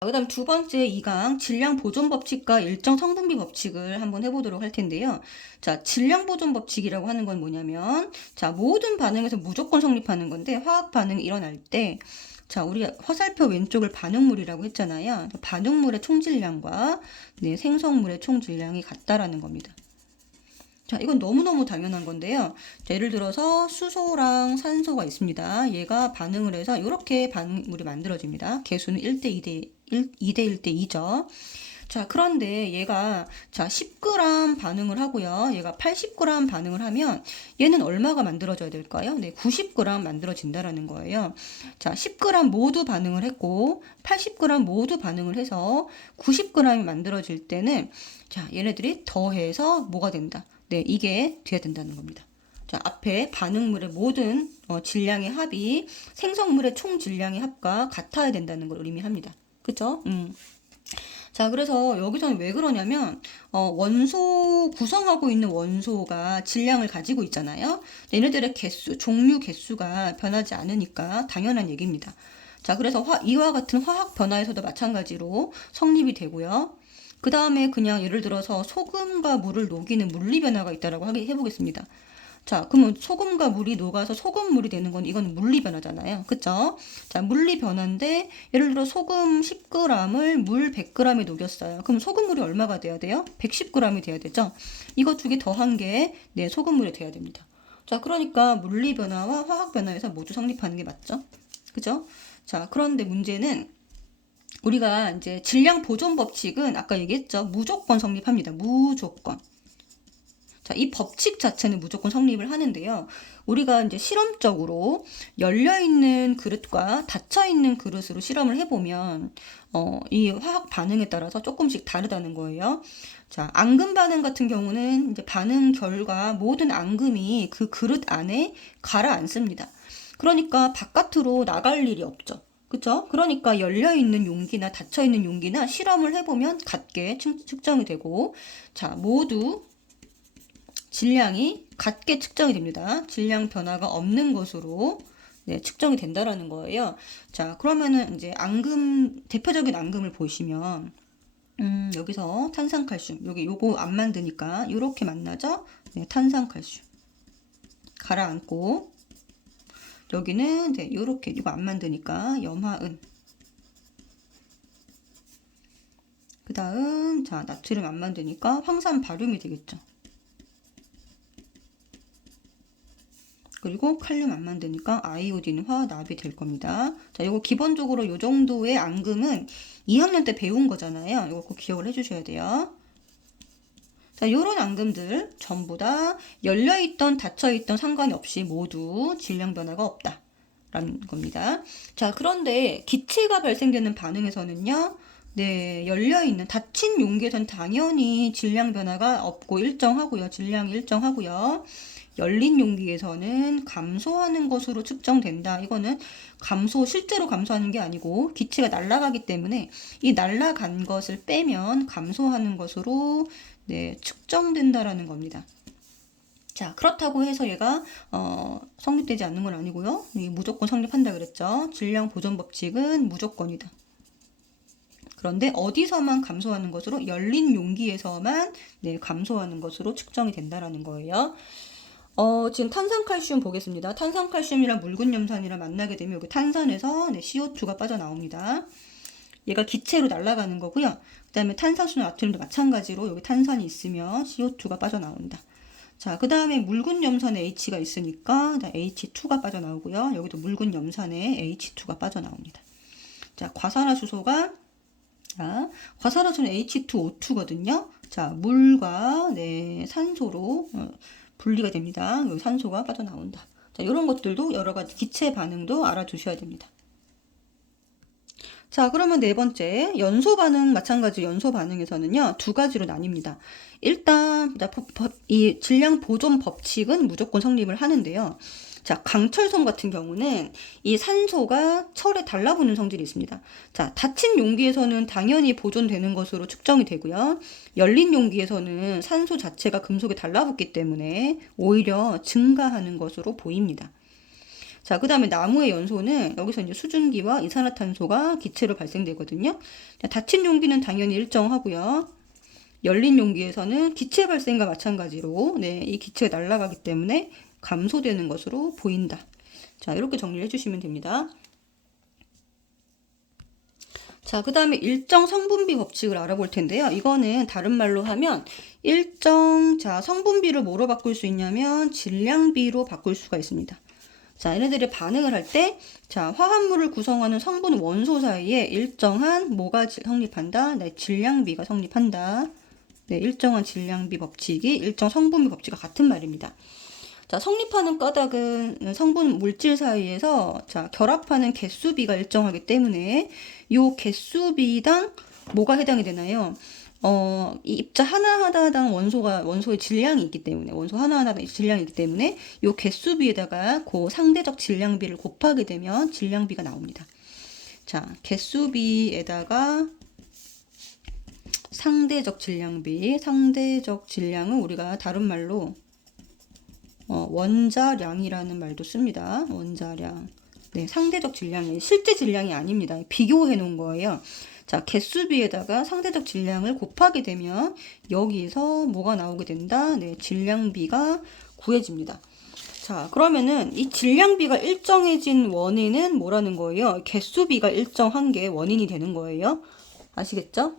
그다음 두 번째 2강 질량 보존 법칙과 일정 성분비 법칙을 한번 해보도록 할 텐데요. 자, 질량 보존 법칙이라고 하는 건 뭐냐면, 자, 모든 반응에서 무조건 성립하는 건데, 화학 반응이 일어날 때, 자, 우리 화살표 왼쪽을 반응물이라고 했잖아요. 반응물의 총질량과 네, 생성물의 총질량이 같다라는 겁니다. 자, 이건 너무너무 당연한 건데요. 자, 예를 들어서 수소랑 산소가 있습니다. 얘가 반응을 해서 이렇게 반응물이 만들어집니다. 개수는 1대 2대 2대 1대 2죠. 자, 그런데 얘가 자 10g 반응을 하고요. 얘가 80g 반응을 하면 얘는 얼마가 만들어져야 될까요? 네, 90g 만들어진다라는 거예요. 자, 10g 모두 반응을 했고 80g 모두 반응을 해서 90g이 만들어질 때는 자, 얘네들이 더해서 뭐가 된다? 네, 이게 돼야 된다는 겁니다. 자, 앞에 반응물의 모든 질량의 합이 생성물의 총 질량의 합과 같아야 된다는 걸 의미합니다. 그쵸? 자, 그래서 여기서는 왜 그러냐면, 원소, 구성하고 있는 원소가 질량을 가지고 있잖아요. 얘네들의 개수, 종류 개수가 변하지 않으니까 당연한 얘기입니다. 자, 그래서 이와 같은 화학 변화에서도 마찬가지로 성립이 되고요. 그 다음에 그냥 예를 들어서 소금과 물을 녹이는 물리 변화가 있다라고 해보겠습니다. 자, 그러면 소금과 물이 녹아서 소금물이 되는 건 이건 물리 변화잖아요. 그쵸? 자, 물리 변화인데 예를 들어 소금 10g을 물 100g에 녹였어요. 그럼 소금물이 얼마가 돼야 돼요? 110g이 돼야 되죠? 이거 두 개 더한 게 네, 소금물이 돼야 됩니다. 자, 그러니까 물리 변화와 화학 변화에서 모두 성립하는 게 맞죠? 그죠? 자, 그런데 문제는 우리가 이제 질량 보존 법칙은 아까 얘기했죠. 무조건 성립합니다. 무조건. 자, 이 법칙 자체는 무조건 성립을 하는데요. 우리가 이제 실험적으로 열려있는 그릇과 닫혀있는 그릇으로 실험을 해보면, 이 화학 반응에 따라서 조금씩 다르다는 거예요. 자, 앙금 반응 같은 경우는 이제 반응 결과 모든 앙금이 그 그릇 안에 가라앉습니다. 그러니까 바깥으로 나갈 일이 없죠. 그쵸? 그러니까 열려있는 용기나 닫혀있는 용기나 실험을 해보면 같게 측정이 되고, 자, 모두 질량이 같게 측정이 됩니다. 질량 변화가 없는 것으로 네, 측정이 된다라는 거예요. 자, 그러면은 이제 대표적인 앙금을 보시면, 여기서 탄산칼슘, 여기 요거 안 만드니까 요렇게 만나죠? 네, 탄산칼슘. 가라앉고, 여기는 네, 요렇게, 이거 안 만드니까 염화은. 그 다음, 자, 나트륨 안 만드니까 황산 바륨이 되겠죠. 그리고 칼륨 안 만드니까 아이오딘화 납이 될 겁니다. 자, 이거 기본적으로 요 정도의 앙금은 2학년 때 배운 거잖아요. 이거 꼭 기억을 해주셔야 돼요. 자, 요런 앙금들 전부 다 열려있던 닫혀있던 상관이 없이 모두 질량 변화가 없다. 라는 겁니다. 자, 그런데 기체가 발생되는 반응에서는요. 네, 열려있는 닫힌 용기에서는 당연히 질량 변화가 없고 일정하고요. 질량이 일정하고요. 열린 용기에서는 감소하는 것으로 측정된다. 이거는 실제로 감소하는 게 아니고 기체가 날아가기 때문에 이 날아간 것을 빼면 감소하는 것으로 네, 측정된다라는 겁니다. 자, 그렇다고 해서 얘가 성립되지 않는 건 아니고요. 무조건 성립한다 그랬죠. 질량 보존 법칙은 무조건이다. 그런데 어디서만 감소하는 것으로 열린 용기에서만 네, 감소하는 것으로 측정이 된다라는 거예요. 지금 탄산칼슘 보겠습니다. 탄산칼슘이랑 묽은염산이랑 만나게 되면 여기 탄산에서 네, CO2가 빠져나옵니다. 얘가 기체로 날아가는 거고요. 그 다음에 탄산수나 나트륨도 마찬가지로 여기 탄산이 있으면 CO2가 빠져나온다. 자, 그 다음에 묽은 염산에 H가 있으니까 H2가 빠져나오고요. 여기도 묽은 염산에 H2가 빠져나옵니다. 자, 과산화수는 H2O2거든요. 자, 물과 네, 산소로 분리가 됩니다. 여기 산소가 빠져나온다. 자, 이런 것들도 여러 가지 기체 반응도 알아두셔야 됩니다. 자, 그러면 네 번째 연소 반응 마찬가지 연소 반응에서는요 두 가지로 나뉩니다. 일단 이 질량 보존 법칙은 무조건 성립을 하는데요. 자, 강철솜 같은 경우는 이 산소가 철에 달라붙는 성질이 있습니다. 자, 닫힌 용기에서는 당연히 보존되는 것으로 측정이 되고요. 열린 용기에서는 산소 자체가 금속에 달라붙기 때문에 오히려 증가하는 것으로 보입니다. 자, 그 다음에 나무의 연소는 여기서 이제 수증기와 이산화탄소가 기체로 발생되거든요. 자, 닫힌 용기는 당연히 일정하고요. 열린 용기에서는 기체 발생과 마찬가지로 네, 이 기체가 날아가기 때문에 감소되는 것으로 보인다. 자, 이렇게 정리를 해주시면 됩니다. 자, 그 다음에 일정 성분비 법칙을 알아볼 텐데요. 이거는 다른 말로 하면 자, 성분비를 뭐로 바꿀 수 있냐면 질량비로 바꿀 수가 있습니다. 자, 얘네들이 반응을 할 때, 자, 화합물을 구성하는 성분 원소 사이에 일정한 뭐가 성립한다? 네, 질량비가 성립한다. 네, 일정한 질량비 법칙이 일정 성분비 법칙과 같은 말입니다. 자, 성립하는 까닭은 성분 물질 사이에서 자, 결합하는 개수비가 일정하기 때문에 요 개수비당 뭐가 해당이 되나요? 이 입자 하나하나당 원소의 질량이 있기 때문에, 원소 하나하나당 질량이 있기 때문에 요 개수비에다가 그 상대적 질량비를 곱하게 되면 질량비가 나옵니다. 자, 개수비에다가 상대적 질량비, 상대적 질량은 우리가 다른 말로 원자량이라는 말도 씁니다. 원자량. 네, 상대적 질량이 실제 질량이 아닙니다. 비교해 놓은 거예요. 자, 개수비에다가 상대적 질량을 곱하게 되면 여기서 뭐가 나오게 된다? 네, 질량비가 구해집니다. 자, 그러면은 이 질량비가 일정해진 원인은 뭐라는 거예요? 개수비가 일정한 게 원인이 되는 거예요. 아시겠죠?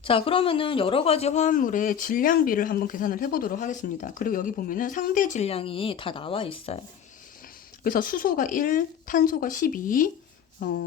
자, 그러면은 여러 가지 화합물의 질량비를 한번 계산을 해보도록 하겠습니다. 그리고 여기 보면은 상대 질량이 다 나와 있어요. 그래서 수소가 1, 탄소가 12,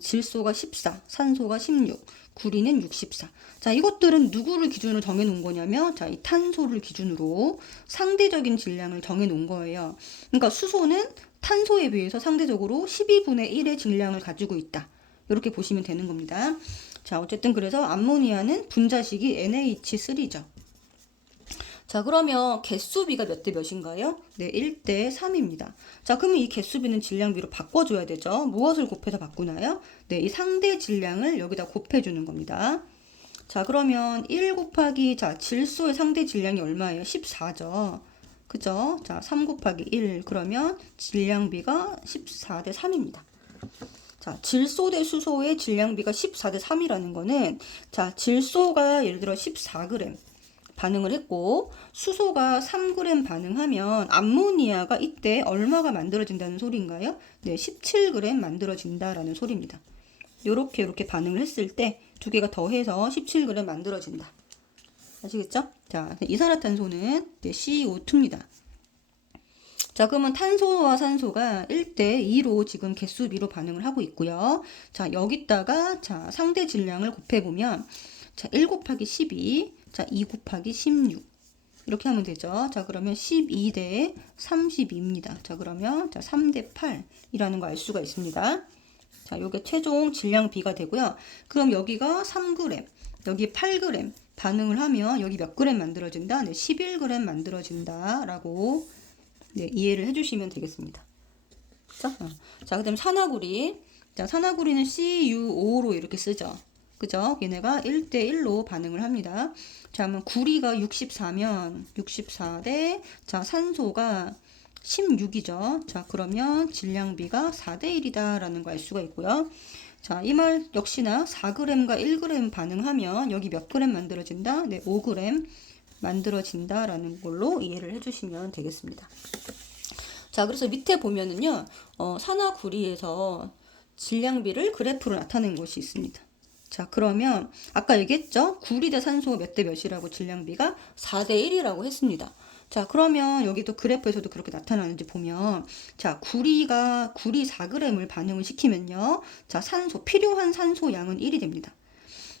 질소가 14, 산소가 16, 구리는 64. 자, 이것들은 누구를 기준으로 정해 놓은 거냐면, 자, 이 탄소를 기준으로 상대적인 질량을 정해 놓은 거예요. 그러니까 수소는 탄소에 비해서 상대적으로 12분의 1의 질량을 가지고 있다. 이렇게 보시면 되는 겁니다. 자, 어쨌든 그래서 암모니아는 분자식이 NH3죠. 자, 그러면 개수비가 몇 대 몇인가요? 네, 1대 3입니다. 자, 그러면 이 개수비는 질량비로 바꿔줘야 되죠. 무엇을 곱해서 바꾸나요? 네, 이 상대 질량을 여기다 곱해주는 겁니다. 자, 그러면 1 곱하기, 자, 질소의 상대 질량이 얼마예요? 14죠. 그죠? 자, 3 곱하기 1, 그러면 질량비가 14대 3입니다. 자, 질소 대 수소의 질량비가 14대 3이라는 거는, 자, 질소가 예를 들어 14g 반응을 했고, 수소가 3g 반응하면 암모니아가 이때 얼마가 만들어진다는 소리인가요? 네, 17g 만들어진다라는 소리입니다. 요렇게 반응을 했을 때 두 개가 더해서 17g 만들어진다. 아시겠죠? 자, 이산화탄소는 네, CO2입니다. 자, 그러면 탄소와 산소가 1대2로 지금 개수비로 반응을 하고 있고요. 자, 여기다가 자, 상대 질량을 곱해보면 자, 1 곱하기 12, 자, 2 곱하기 16 이렇게 하면 되죠. 자, 그러면 12대 32입니다. 자, 그러면 자, 3대 8이라는 거 알 수가 있습니다. 자, 요게 최종 질량비가 되고요. 그럼 여기가 3g, 여기 8g 반응을 하면 여기 몇 g 만들어진다? 네, 11g 만들어진다라고 네, 이해를 해주시면 되겠습니다. 자, 그다음 산화구리. 자, 산화구리는 CuO로 이렇게 쓰죠. 그죠? 얘네가 1대1로 반응을 합니다. 자, 그러면 구리가 64면 64대, 자, 산소가 16이죠. 자, 그러면 질량비가 4대1이다 라는 거 알 수가 있고요. 자, 이 말 역시나 4g과 1g 반응하면 여기 몇 g 만들어진다? 네, 5g 만들어진다 라는 걸로 이해를 해주시면 되겠습니다. 자, 그래서 밑에 보면은요, 산화구리에서 질량비를 그래프로 나타낸 것이 있습니다. 자, 그러면 아까 얘기했죠? 구리 대 산소가 몇 대 몇이라고 질량비가 4대 1이라고 했습니다. 자, 그러면 여기도 그래프에서도 그렇게 나타나는지 보면, 자, 구리 4g을 반응을 시키면요, 자, 필요한 산소 양은 1이 됩니다.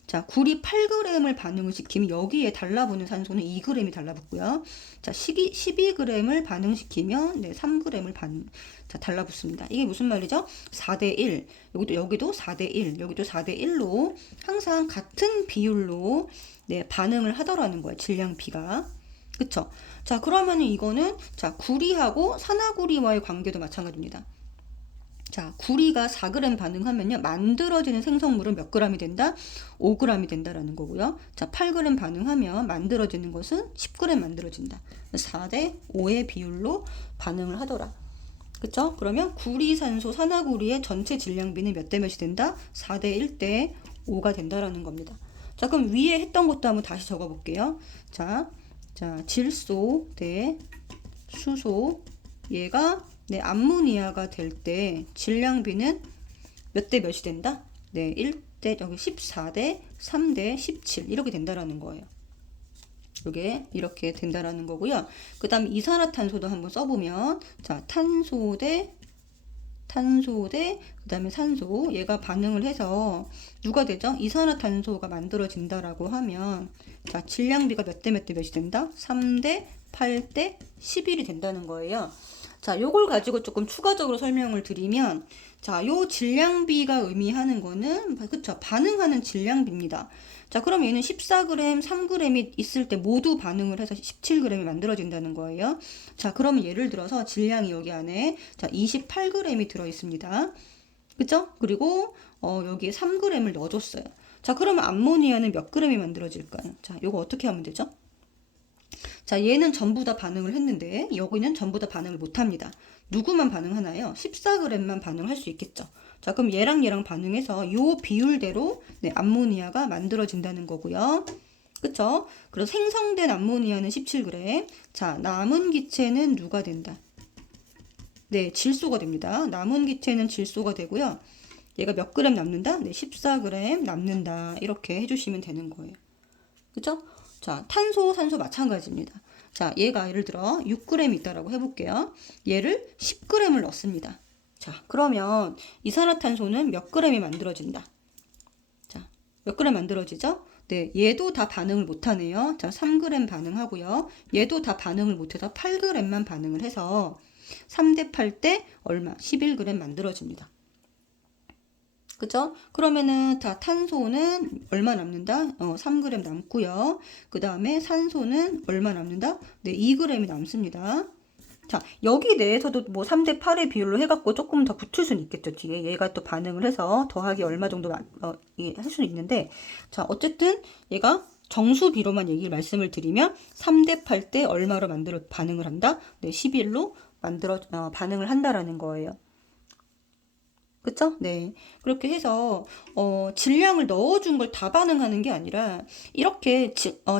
자, 구리 8g을 반응을 시키면 여기에 달라붙는 산소는 2g이 달라붙고요. 자, 12g을 반응시키면 네, 3g을 달라붙습니다. 이게 무슨 말이죠? 4대 1. 여기도 4대 1. 여기도 4대 1로 항상 같은 비율로 네, 반응을 하더라는 거예요. 질량비가. 그쵸? 자, 그러면 이거는 자, 구리하고 산화구리와의 관계도 마찬가지입니다. 자, 구리가 4g 반응하면요, 만들어지는 생성물은 몇 g이 된다? 5g이 된다라는 거고요. 자, 8g 반응하면 만들어지는 것은 10g 만들어진다. 4대 5의 비율로 반응을 하더라. 그쵸? 그러면 구리산소 산화구리의 전체 질량비는 몇 대 몇이 된다? 4대 1대 5가 된다라는 겁니다. 자, 그럼 위에 했던 것도 한번 다시 적어 볼게요. 자, 질소 대 수소, 얘가 네, 암모니아가 될 때 질량비는 몇 대 몇이 된다? 네, 1대 여기 14대 3대 17 이렇게 된다라는 거예요. 이게 이렇게 된다라는 거고요. 그 다음에 이산화탄소도 한번 써보면, 자, 탄소 대 그 다음에 산소, 얘가 반응을 해서 누가 되죠? 이산화탄소가 만들어진다라고 하면, 자, 질량비가 몇 대 몇 대 몇이 된다? 3대 8대 11이 된다는 거예요. 자, 요걸 가지고 조금 추가적으로 설명을 드리면, 자, 요 질량비가 의미하는 거는, 그쵸, 반응하는 질량비입니다. 자, 그럼 얘는 14g, 3g이 있을 때 모두 반응을 해서 17g이 만들어진다는 거예요. 자, 그러면 예를 들어서 질량이 여기 안에, 자, 28g이 들어있습니다. 그쵸? 그리고, 여기에 3g을 넣어줬어요. 자, 그러면 암모니아는 몇 g이 만들어질까요? 자, 요거 어떻게 하면 되죠? 자, 얘는 전부 다 반응을 했는데 여기는 전부 다 반응을 못 합니다. 누구만 반응하나요? 14g만 반응할 수 있겠죠. 자, 그럼 얘랑 얘랑 반응해서 요 비율대로 네, 암모니아가 만들어진다는 거고요. 그쵸? 그래서 생성된 암모니아는 17g. 자, 남은 기체는 누가 된다? 네, 질소가 됩니다. 남은 기체는 질소가 되고요. 얘가 몇 그램 남는다? 네, 14g 남는다. 이렇게 해주시면 되는 거예요. 그쵸? 자, 탄소, 산소 마찬가지입니다. 자, 얘가 예를 들어 6g 있다라고 해볼게요. 얘를 10g을 넣습니다. 자, 그러면 이산화탄소는 몇 g이 만들어진다? 자, 몇 g 만들어지죠? 네, 얘도 다 반응을 못하네요. 자, 3g 반응하고요. 얘도 다 반응을 못해서 8g만 반응을 해서 3대 8대 얼마? 11g 만들어집니다. 그죠? 그러면은 다 탄소는 얼마 남는다? 3g 남고요. 그 다음에 산소는 얼마 남는다? 네, 2g이 남습니다. 자, 여기 내에서도 뭐 3대 8의 비율로 해갖고 조금 더 붙을 수는 있겠죠. 뒤에 얘가 또 반응을 해서 더하기 얼마 정도 할 수는 있는데, 자, 어쨌든 얘가 정수비로만 말씀을 드리면 3대 8대 얼마로 반응을 한다? 네, 11로 반응을 한다라는 거예요. 그쵸? 네. 그렇게 해서, 질량을 넣어준 걸 다 반응하는 게 아니라, 이렇게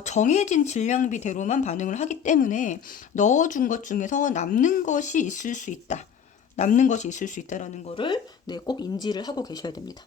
정해진 질량비대로만 반응을 하기 때문에, 넣어준 것 중에서 남는 것이 있을 수 있다. 남는 것이 있을 수 있다라는 거를, 네, 꼭 인지를 하고 계셔야 됩니다.